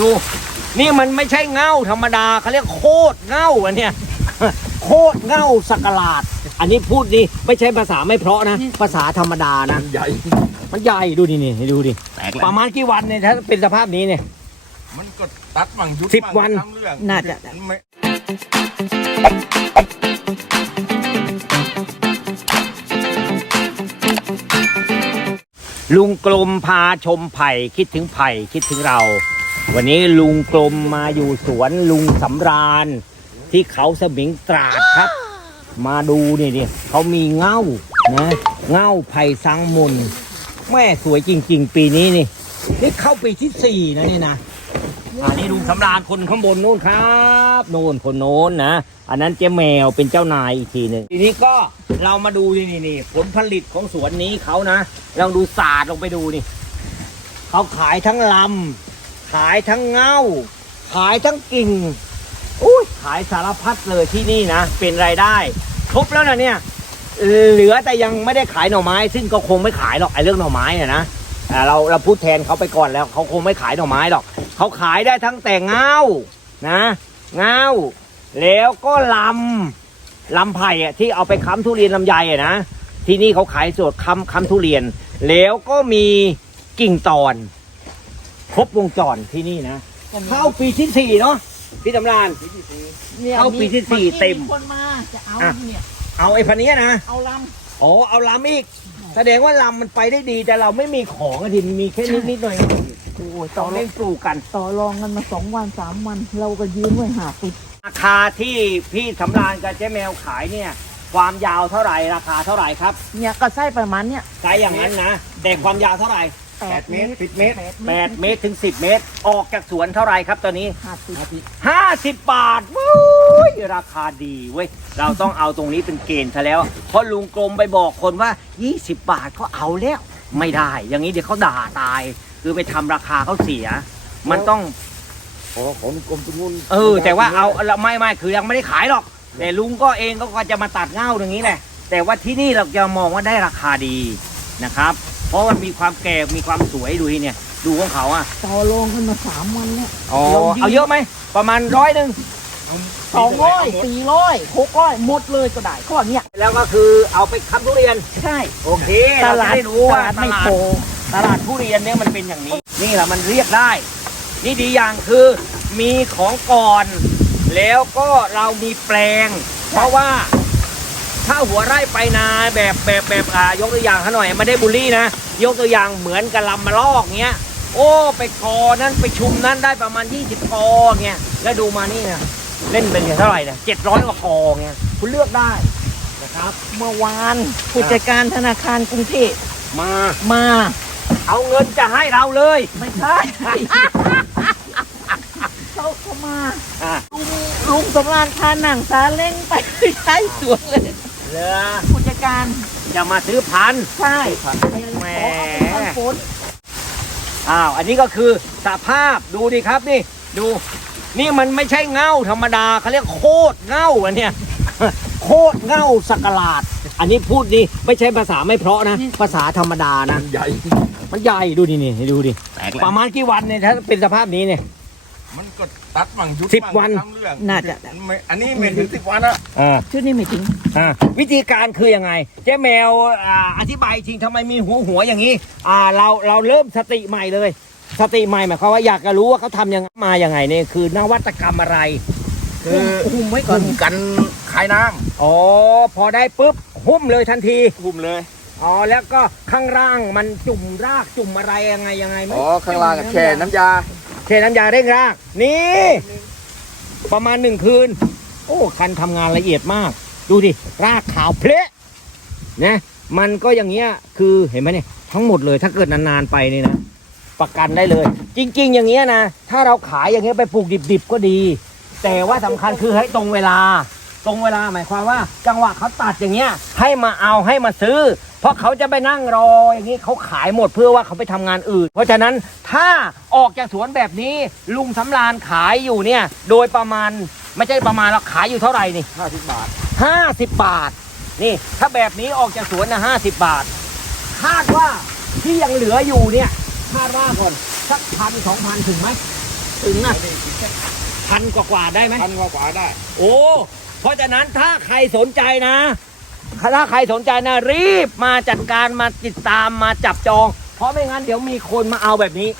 ดู นี่มันไม่ใช่เง่าธรรมดาเขาเรียกโคตรเง่าอันเนี้ยโคตรเง่าสักหลาด อันนี้พูดนี่ไม่ใช่ภาษาไม่เพราะนะ ภาษาธรรมดานะ ใหญ่ มันใหญ่ดูนี่นี่ดูดิแตกประมาณกี่วันเนี่ยถ้าเป็นสภาพนี้เนี่ย มันก็ตัดบังยุดสิบวันทั้งเรื่องน่าจะไม่ลุงกลมพาชมไผ่คิดถึงไผ่คิดถึงเรา วันนี้ลุงกลมมาอยู่สวนลุงสำราญ ที่เขาสมิงตราดครับ มาดูนี่ดิเขามีเง่านะเง่าไผ่สังมุนแม่สวยจริง ๆ ปีนี้นี่ นี่เข้าปีที่สี่นะนี่นะอันนี้ลุงสำราญคนข้างบนนู้นครับโน่นคนโน้นนะ อันนั้นเจ๊แมวเป็นเจ้านายอีกทีหนึ่งทีนี้ก็เรามาดูนี่นี่นี่ผลผลิตของสวนนี้เขานะลองดูศาสตร์ลงไปดูนี่เขาขายทั้งลำ ขายทั้งเงาขายทั้งกิ่งอุ้ยขายสารพัดเลยที่นี่นะ เป็นรายได้ ครบแล้วนะเนี่ย เหลือแต่ยังไม่ได้ขายหน่อไม้ ซึ่งก็คงไม่ขายหรอกไอ้เรื่องหน่อไม้เนี่ยนะอ่เราเราพูดแทนเขาไปก่อนแล้วเขาคงไม่ขายหน่อไม้หรอกเขาขายได้ทั้งแต่เงานะเงาแล้วก็ลำลำไผ่อะที่เอาไปค้ำทุเรียนลำไยอะนะที่นี่เขาขายสดค้ำค้ำทุเรียน แล้วก็มีกิ่งตอน ครบวงจรที่นี่นะ เข้าปีที่สี่เนาะพี่ตำรานนี่ยเข้าปีที่สี่เต็ม คนมาจะเอาอะเนี่ยเอาไอ้พันเนี้ยนะเอาลโอ้เอาลำอีก แสดงว่าลำมันไปได้ดี แต่เราไม่มีของอะทีมีแค่นิดนิดๆหน่อยำโอ้ยๆต่ต้อองรอเล่นปลูกกัน ต่อรองกันมาสองวันสามวัน เราก็ยืนไว้หาปิดราคาที่พี่สำรานกับเจ๊แมวขายเนี่ย ความยาวเท่าไหร่ราคาเท่าไหร่ครับเนี่ยก็ไส้ประมาณเนี่ยขายอย่างนั้นนะแต่ความยาวเท่าไหร่ แปดเมตรสิบเมตรแปดแปดเมตรถึงสิบเมตร ออกจากสวนเท่าไหร่ครับตอนนี้ห้าสิบห้าสิบบาทวุ้ยราคาดีเว้ย เราต้องเอาตรงนี้เป็นเกณฑ์ซะแล้ว เพราะลุงกรมไปบอกคนว่า 20 บาทเขาเอาแล้ว ไม่ได้ อย่างนี้เดี๋ยวเขาด่าตาย คือไปทำราคาเขาเสีย มันต้องอ๋อของกรมตรงนู้นเออ แต่ว่าเอาเราไม่ไม่คือยังไม่ได้ขายหรอก แต่ลุงก็เองก็จะมาตัดเง่าอย่างนี้แหละแต่ว่าที่นี่เราจะมองว่าได้ราคาดีนะครับ เพราะมันมีความแก่มีความสวยดูที่เนี่ย ดูของเขาอะต่อรองกันมาสามวันเนี่ยอ๋อเรายืนเอาเยอะไหมประมาณร้อยหนึ่งสองร้อยสี่ร้อยหกร้อยหมดเลยก็ได้ข้อเนี้ยแล้วก็คือเอาไปค้ำทุเรียนใช่โอเคตเราลาจะดได้รู้ตว่าลาดตไม่ลาดโตตลาดทุเรียนเนี่ยมันเป็นอย่างนี้ นี่แหละมันเรียกได้ นี่ดีอย่างคือมีของก่อน แล้วก็เรามีแปลง เพราะว่า ถ้าหัวไร่ไปนาแบบแบบแบบอ่ายกตัวอย่างเขาหน่อยไม่ได้บูลลี่นะ ยกตัวอย่างเหมือนกับลำมะลอกเงี้ย โอ้ไปกอนั้นไปชุมนั้นได้ประมาณ 20กอเงี้ยแล้วดูมานี่นะเล่นเป็นเท่าไหร่นะเจ็ดร้อยกว่ากอเงี้ยคุณเลือกได้นะครับเมื่อวานผู้จัดการธนาคารกรุงเทพมา มา เอาเงินจะให้เราเลย ไม่ใช่เขาเขามาอะลุงลุงสำรานพาหนังซาเล้งไปใช้สวนเลย เหลือผู้จัดการจะมาซื้อพันธุ์ใช่แหมขอเอาไปทำฝนอ้าวอันนี้ก็คือสภาพดูดิครับนี่ ดู นี่มันไม่ใช่เง่าธรรมดาเขาเรียกโคตรเง่าอันเนี้ยโคตรเง่าสักหลาด อันนี้พูดนี่ไม่ใช่ภาษาไม่เพราะนะ ภาษาธรรมดานะใหญ่ มันใหญ่ดูดินี่ดูดิแตกประมาณกี่วันเนี่ยถ้าเป็นสภาพนี้เนี่ย มันก็ตัดบังยุดสิบวันทั้งเรื่องน่าจะ ไม่อันนี้ไม่ถึงสิบวันอะอ่าชุดนี้ไม่ถึงอ่าวิธีการคือยังไง เจ๊แมวอ่าอธิบายจริงทำไมมีหัวหัวอย่างนี้ อ่าเราเราเริ่มสติใหม่เลย สติใหม่หมายความว่าอยากจะรู้ว่าเขาทำยังไงมายังไงเนี่ยคือนวัตกรรมอะไร คือหุ้มไว้ก่อนหุ้มกันขายน้อ๋อพอได้ปุ๊บหุ้มเลยทันทีำหุ้มเลยอ๋อแล้วก็ข้างล่างมันจุ่มรากจุ่มอะไรยังไงยังไงไหมอ๋อข้างล่างอะแค่น้ำยา เทน้ำยาเร่งราก นี่ ประมาณหนึ่งคืน โอ้ คันทำงานละเอียดมาก ดูดิ รากขาวเพละนะมันก็อย่างเงี้ยคือเห็นไหมเนี่ย ทั้งหมดเลยถ้าเกิดนานๆไปนี่นะ ประกันได้เลย จริง ๆ อย่างเงี้ยนะ ถ้าเราขายอย่างเงี้ยไปปลูกดิบๆก็ดี แต่ว่าสำคัญคือให้ตรงเวลา ตรงเวลาหมายความว่า จังหวะเขาตัดอย่างเงี้ยให้มาเอาให้มาซื้อ เพราะเขาจะไปนั่งรออย่างนี้เขาขายหมดเพื่อว่าเขาไปทำงานอื่น เพราะฉะนั้นถ้าออกจากสวนแบบนี้ลุงสำรานขายอยู่เนี่ยโดยประมาณไม่ใช่ประมาณเราขายอยู่เท่าไหร่นี่ ห้าสิบบาท ห้าสิบบาท นี่ ถ้าแบบนี้ออกจากสวนนะห้าสิบบาท คาดว่าที่ยังเหลืออยู่เนี่ย คาดว่าก่อนสักพันสองพันถึงไหมถึงนะพันกว่าๆได้ไหมพันกว่าๆได้ โอ้ เพราะฉะนั้นถ้าใครสนใจนะ ถ้าใครสนใจนะรีบมาจัดการมาติดตามมาจับจอง เพราะไม่งั้นเดี๋ยวมีคนมาเอาแบบนี้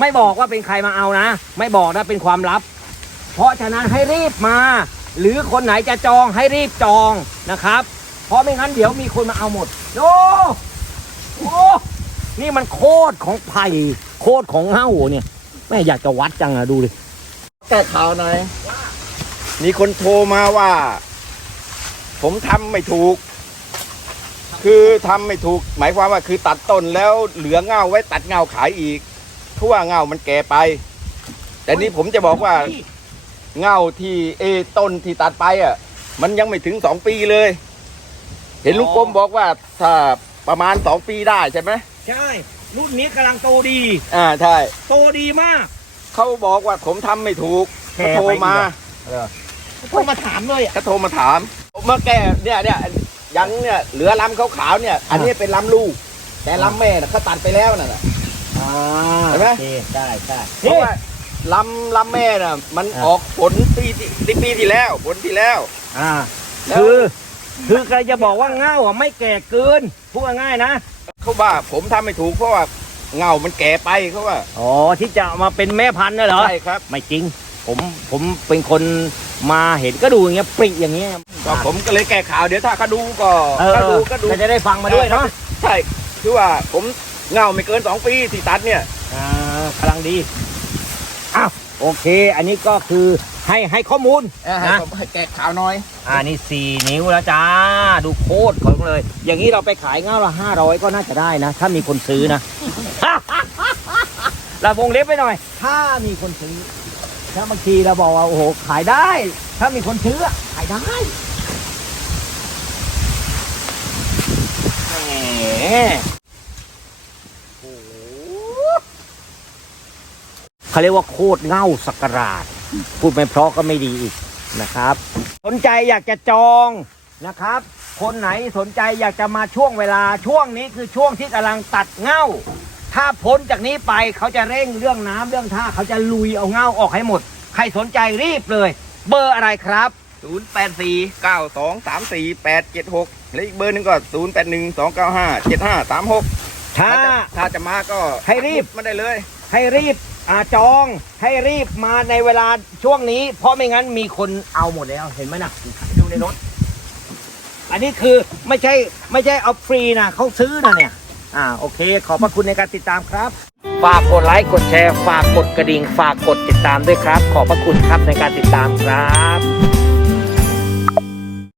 ไม่บอกว่าเป็นใครมาเอานะ ไม่บอกนะเป็นความลับ เพราะฉะนั้นให้รีบมา หรือคนไหนจะจองให้รีบจองนะครับ เพราะไม่งั้นเดี๋ยวมีคนมาเอาหมดโอ้โอ้นี่มันโคตรของไผ่โคตรของเง่าเนี่ยแม่อยากจะวัดจังอะดูดิแก้ข่าวหน่อย มีคนโทรมาว่า ผมทำไม่ถูก คือทำไม่ถูก หมายความว่าคือตัดต้นแล้วเหลือเงาไว้ตัดเงาขายอีกเพราะว่าเงามันแก่ไป แต่นี้ผมจะบอกว่าเงาที่เอต้นที่ตัดไปอะ มันยังไม่ถึงสองปีเลย เห็นลุงกรมบอกว่าถ้าประมาณสองปีได้ใช่ไหมใช่ รุ่นนี้กำลังโตดี อ่าใช่ โตดีมาก เขาบอกว่าผมทำไม่ถูกแก่เขาไปโทรมาอีกเหรอ โทรมาถามเลยอะเขาโทรมาถามเมื่อแก้เนี่ยเนี่ยยังเนี่ยเหลือลำขาวๆเนี่ย อันนี้เป็นลำลูก แต่ลำแม่น่ะเขาตัดไปแล้วน่ะอ่าเห็นไหม โอเคได้ได้เพราะว่าลำลำแม่น่ะ มันอ่าออกผลปีที่ปีที่แล้ว ผลที่แล้ว อ่า แล้ว คือ คือใครจะบอกว่าเง่าอะไม่แก่เกินพูดง่ายๆนะ เขาว่าผมทำไม่ถูกเพราะว่าเงามันแก่ไปเขาว่าอ๋อที่จะเอามาเป็นแม่พันธุ์น่ะเหรอ ใช่ครับ ไม่จริง ผมผมเป็นคน มาเห็นก็ดูอย่างเงี้ยปริอย่างเงี้ยก็ผมก็เลยแก้ข่าวเดี๋ยวถ้าเขาดูก็เออก็ดูก็ดู ก็จะได้ฟังมาด้วยเนาะใช่คือว่าผมเงาไม่เกินสองปีที่ตัดเนี่ยอ่ากำลังดีอ้าวโอเค อันนี้ก็คือให้ให้ข้อมูลให้นะผมให้แก้ข่าวหน่อย อ่านี่สี่นิ้วแล้วจ้า ดูโคตรของเลย อย่างนี้เราไปขายเง่าละห้าร้อยก็น่าจะได้นะ ถ้ามีคนซื้อนะ เราวงเล็บไปหน่อย ถ้ามีคนซื้อ ถ้าบางทีเราบอกว่าโอ้โหขายได้ ถ้ามีคนซื้อขายได้แหมโอ้โหเขาเรียกว่าโคตรเง่าสักการาดพูดไม่เพราะก็ไม่ดีอีกนะครับ สนใจอยากจะจองนะครับ คนไหนสนใจอยากจะมาช่วงเวลาช่วงนี้คือช่วงที่กำลังตัดเง่า ถ้าพ้นจากนี้ไปเขาจะเร่งเรื่องน้ำเรื่องท่าเขาจะลุยเอาเง่าออกให้หมด ใครสนใจรีบเลย เบอร์อะไรครับ 0 8 4 9 2 3 4 8 7 6และอีกเบอร์หนึงก็ 0 8 1 2 9 5 7 5 3 6 ถ้าถ้าจะถ้าจะมาก็ให้รีบมาได้เลย ให้รีบอาจองให้รีบมาในเวลาช่วงนี้ เพราะไม่งั้นมีคนเอาหมดแล้วเห็นไหมนะดูในรถ อันนี้คือไม่ใช่ไม่ใช่เอาฟรีนะเขาซื้อนะเนี่ย อ่าโอเค ขอบพระคุณในการติดตามครับ ฝากกดไลค์กดแชร์ ฝากกดกระดิ่ง ฝากกดติดตามด้วยครับ ขอบพระคุณครับในการติดตามครับ